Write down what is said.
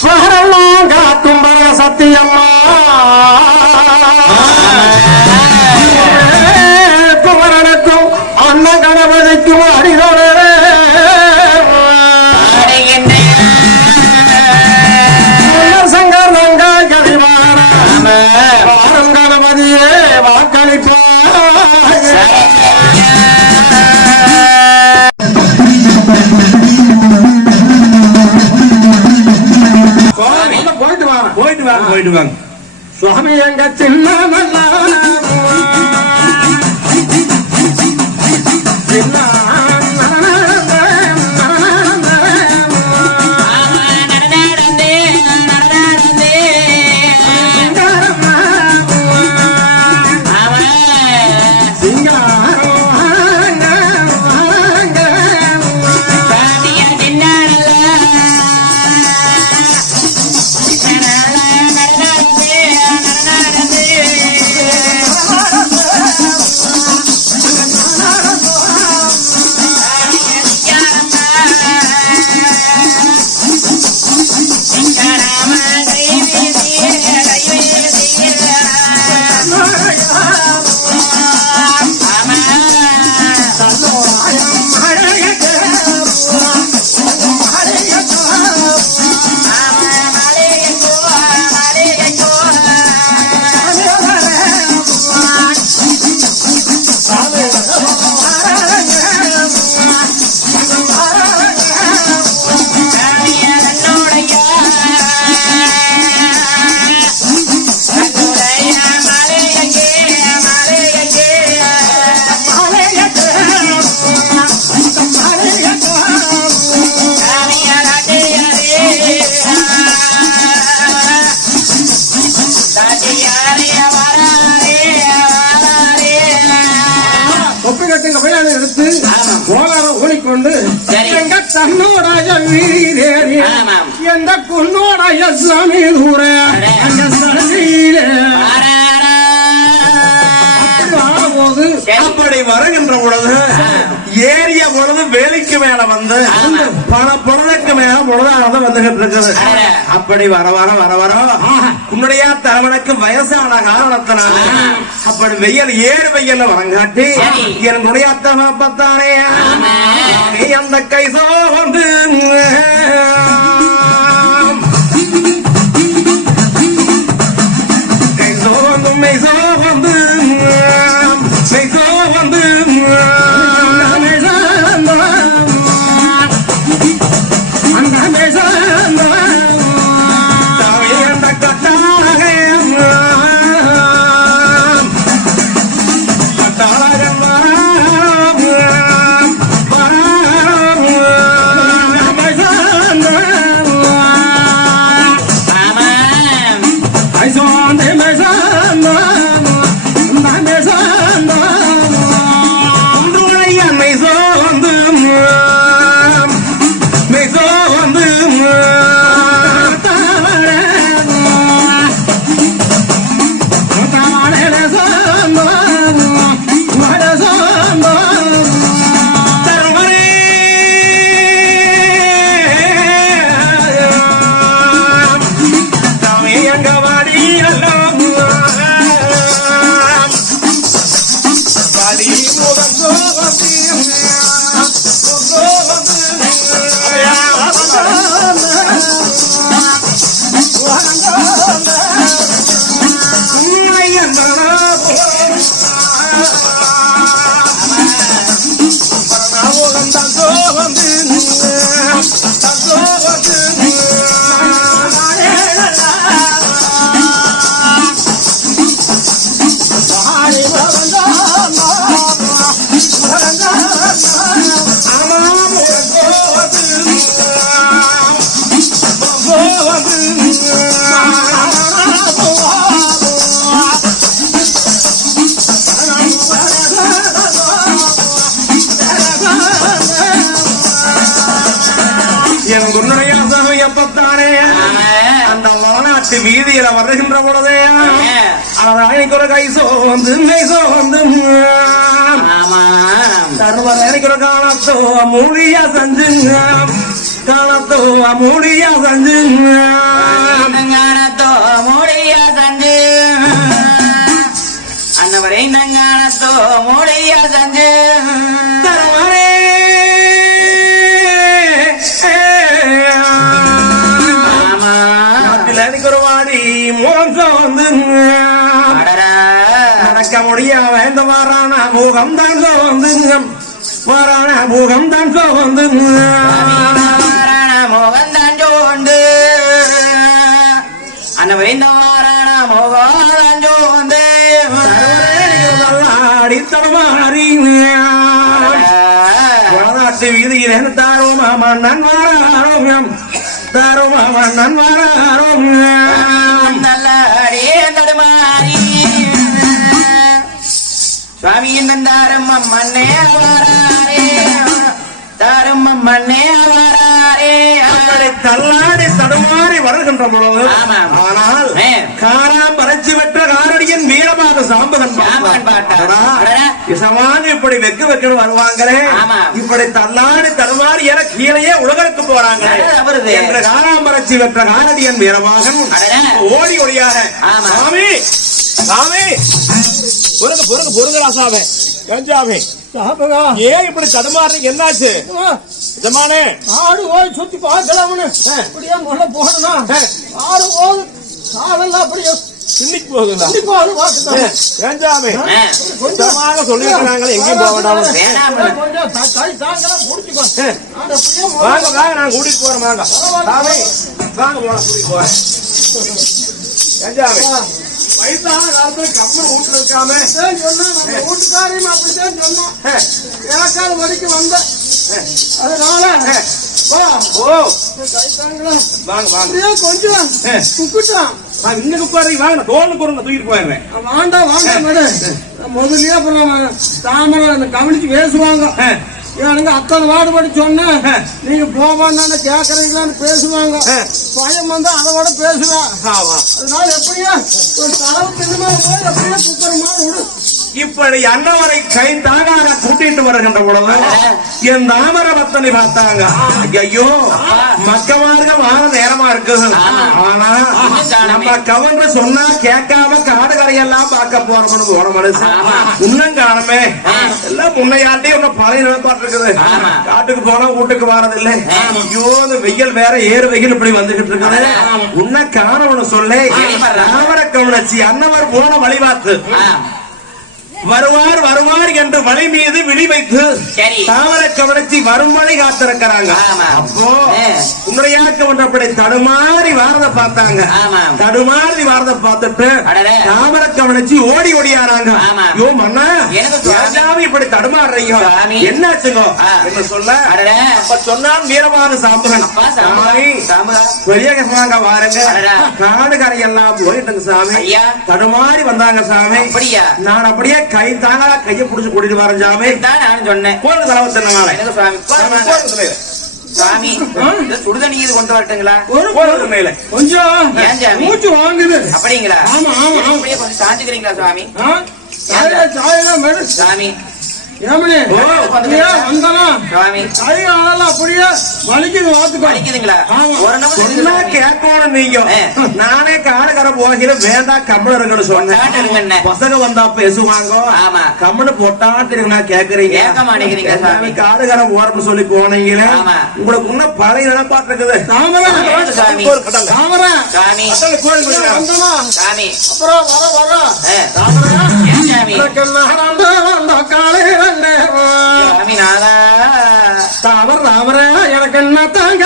பகரெல்லாம் காக்கும் பர சத்தியம்மா. குமரனுக்கும் அண்ணன் கணபதிக்கும் அடிதோரே வாங்க சுவாமி எங்க சின்ன சரி. எங்க தன்னோடைய வீரேறி. எந்த குன்னோடைய சாமி தூர. அந்த சரணியிலே போது. அப்படி வருகின்ற பொழுது ஏறிய பொழுது மேல வந்து. பண பொருளுக்கு மேல பொழுதானது வந்துகிட்டு இருக்குது. அப்படி வர வர வர வர உன்னுடைய தலைவனுக்கு வயசான காரணத்தினால அப்படி வெயில் ஏறு வெயில் வரங்காட்டி. என்னுடைய அத்தனை. நீ அந்த கைசோ வந்து மெய்சோ வந்து காட்டு வீதியில வருகின்ற பொழுது அவனுக்கு ஒரு கை சோந்து கை சோந்து சர்வர் எனக்கு ஒரு காலத்தோ மூலியா செஞ்சுங்க காலத்தோ மூலியா செஞ்சுங்க காலத்தோ மூலியா செஞ்சு அன்னவரை நங்கானத்தோ மூலியா செஞ்சு முடியாம இந்த வாரான பூகம் தான் வந்து வாரான பூகம் தான் வந்து மாறான மோகந்தான் ஜோண்டு அன்னவரிந்த மாறான மோகந்தான் ஜோண்டு அடித்தடமாறி வடநாட்டு வீதியில் தாரோமா மன்னன் வாராரோம் தாரோமா மன்னன் வாராரோம் நல்ல சுவாமி நந்தாரம் மண்ணே வாராரே தாரம் மண்ணே வாராரே அப்படி தள்ளாடி தடுமாறி வருகின்ற பொழுது. ஆனால். காராம் வறட்சி பெற்ற காரடியின் வீரமாக சாம்பகன். இசமான இப்படி வெக்கு வெக்குன்னு வருவாங்களே. இப்படி தள்ளாடி தடுமாறி என கீழே உலகத்துக்கு போறாங்களே. என்ற காராம் வறட்சி பெற்ற காரடியின் வீரமாகன் அடடா. ஓடி ஒளியாக. சாமி சாமி பொருங்க பொருங்க பொருங்க ராசாவே. கஞ்சாமி சாபகா ஏன் இப்படி தடுமாறீங்க? என்னாச்சு? ஜமானே ஆடு போய் சுத்தி பார்க்கலாம்னு அப்படியே முள்ள போடணும். ஆடு போது காலெல்லாம் அப்படியே பார்த்துக்கலாம் ஏஞ்சாமி ஆ. சுத்தமாக சொல்லிருக்காங்களே எங்கேயும் போக வேண்டாம் வாங்க வாங்க நான் கூட்டிட்டு போறேன் வாங்க. சாமி. வாங்க போலாம் கூட்டிட்டு போறேன். ஏஞ்சாமி வயசான காலத்துல கம்மன் வீட்டுல இருக்காம. சொன்னேன். நம்ம வீட்டுக்காரையும் அப்படித்தான் சொன்னோம். கேட்காத வரைக்கும் வந்தேன். அதனால. வாங்க வாங்க. கொஞ்சம் குப்பிட்டான். இங்க உட்காருங்க வாங்க நான் தோல் பொருள் தூக்கிட்டு போயிடுறேன். வேண்டாம், வேண்டாம் மேடம். முதல்லயே அப்புறம் தாமரை அந்த கவனிச்சு பேசுவாங்க எனக்கு அத்தனை வாடுபடி சொன்னேன் நீங்க போவான்னு கேக்குறீங்களான்னு பேசுவாங்க. பயம் வந்தா அதை விட பேசுவேன். அதனால எப்படியா ஒரு தளவு பின்னமா போய் அப்படியே குக்கர் மாதிரி விடு. இப்படி அன்னவரை கை தாங்காக கூட்டிட்டு வருகின்ற பொழுது என் தாமர பத்தனை பார்த்தாங்க ஐயோ மக்கமார்க்க வார நேரமா இருக்குது ஆனா நம்ம கவர்ந்து சொன்னா கேட்காம காடு கரையெல்லாம் பார்க்க போறோம்னு போன மனுஷன். இன்னும் காணுமே. எல்லாம் முன்னையாட்டி ஒண்ணு பழைய நிலப்பாட்டு இருக்குது. காட்டுக்கு போனா வீட்டுக்கு வரதில்லை. ஐயோ இந்த வெயில் வேற ஏறு வெயில் இப்படி வந்துகிட்டு இருக்குது. உன்ன காணவனு சொல்ல. தாமர கவனச்சி அன்னவர் போன வழிபாத்து. வருவார் வருவார் என்று வழி மீது விழி வைத்து. தாமர கவனிச்சு வரும் வழி காத்திருக்கிறாங்க. அப்போ ஏ. உன்னையாக்க ஒன்றப்படி தடுமாறி வாரத பார்த்தாங்க ஆமா. தடுமாறி வாரத பார்த்துட்டு. தாமர கவனிச்சு ஓடி ஓடியாராங்க. யோ மன்னா இப்படி தடுமாறுறீங்க. என்னாச்சுங்க. என்ன சொல்ல. அப்ப சொன்னான் வீரமான சாம்பகன். வெளியே வாங்க வாருங்க அடடா. காடு கரையெல்லாம் போயிட்டுங்க சாமி. தடுமாறி வந்தாங்க சாமி? நான் அப்படியே கை தாங்களா கைய புடிச்சு கூட்டிட்டு வரேன் சாமி. தான் நானும் சொன்னேன். போன தடவை சொன்னாலே எனக்கு சுவாமி? இந்த சுடுதண்ணி இது கொண்டு வரட்டுங்களா? ஒரு போனது மேல கொஞ்சம். ஏன் சாமி? மூச்சு வாங்குது. அப்படிங்களா? ஆமா, ஆமா. அப்படியே கொஞ்சம் சாஞ்சுக்கிறீங்களா சுவாமி? ஆ? சுவாமி. கை காலெல்லாம் அப்படியே வலிக்குது. ஒரு நிமிஷம். கேட்கணும் நீங்க. நானே காடுகரை போகிற வேண்டாம் கம்மளருங்கன்னு சொன்னேன். பசங்க வந்தா பேசுவாங்க? ஆமா. கம்மனு போட்டாட்டு நான் கேக்குறீங்க. கேட்க மாட்டேங்கிறீங்க சாமி. காடுகரை ஓரம்னு சொல்லி போனீங்களே. உங்களுக்கு இன்னும் பழைய நிலப்பாட்டு இருக்குது தாமரை, சாமி. தாமரை, சாமி சாமி அப்புறம் வர வர. தாமரை, சாமி காலையில தாமரை தாமரை எனக்கு என்ன தாங்க?